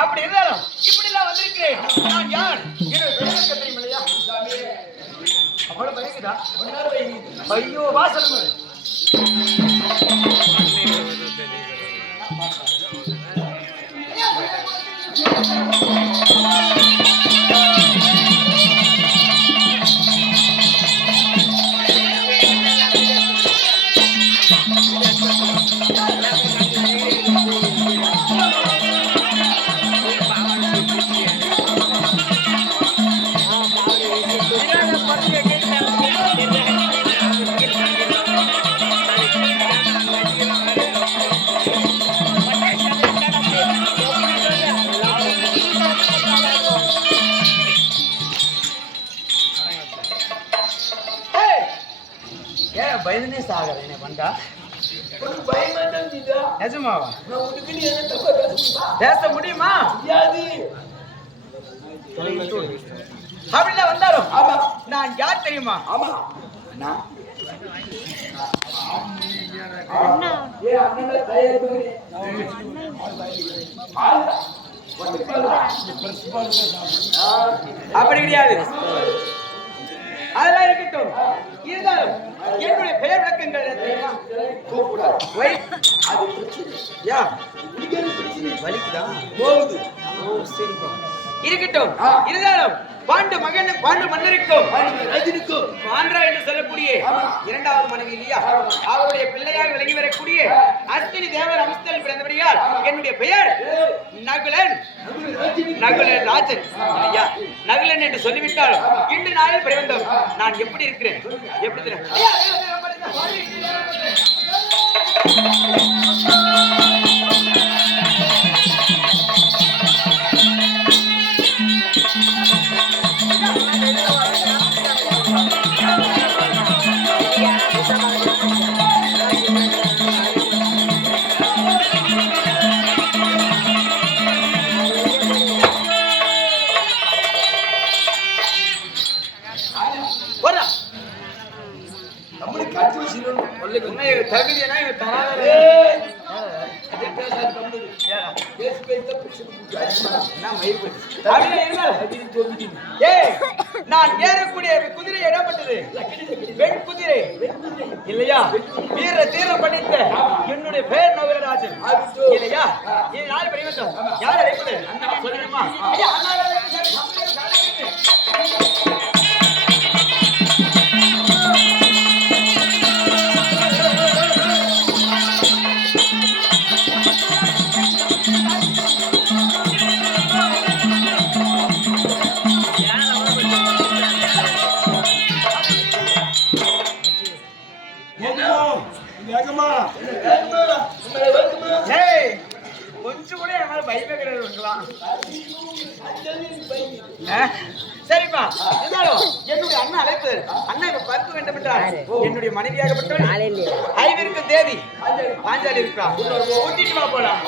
அப்படி இருந்தாலும் இப்படி எல்லாம் வந்திருக்கிறேன். நான் யார்? தெரியுமில்லையா? அவ்வளவு பயக்குதா? ஐயோ வாசல் பயந்தனே சாகர என்ன பண்றா? நிஜமாவா? பேச முடியுமா? அப்படின்னா வந்தாலும் நான் யார் தெரியுமா? அப்படி கிடையாது. அதெல்லாம் இருக்கட்டும். இருந்தாலும் என்னுடைய பெயர் விளக்கங்கள் இருக்கட்டும். இருந்தாலும் பாண்டு மகன் பாண்டு மன்னருக்கும் பாண்டா என்று சொல்லக்கூடிய இரண்டாவது மனைவி இல்லையா, அவருடைய பிள்ளையாக விளங்கி வரக்கூடிய அஸ்வினி தேவர் அம்சத்தில் பிறந்தபடியால் என்னுடைய பெயர் நகுலன். நகுலன் ராஜன் இல்லையா? நகுலன் என்று சொல்லிவிட்டாலும் இன்று நாளில் பிறந்தோம். நான் எப்படி இருக்கிறேன்? எப்படி நான் ஏறக்கூடிய குதிரை இடப்பட்டது பெண் குதிரை இல்லையா? வீர தீரம் படித்த என்னுடைய பெயர் நவீனராஜன் இல்லையா? இது நாலு பரிவட்டம் யார் அழைப்பது சொல்லுமா? கொஞ்சம் கூட என்னால பயமே கிடையாது. சரிப்பா, என்னுடைய அண்ணா அழைப்பு. அண்ணா இப்ப பார்க்க வேண்டும் என்றால் என்னுடைய மனைவியாகப்பட்டவள் ஐவருக்கு தேவி பாஞ்சாலி இருக்கிறா. கூட்டிட்டு வா போலாம்.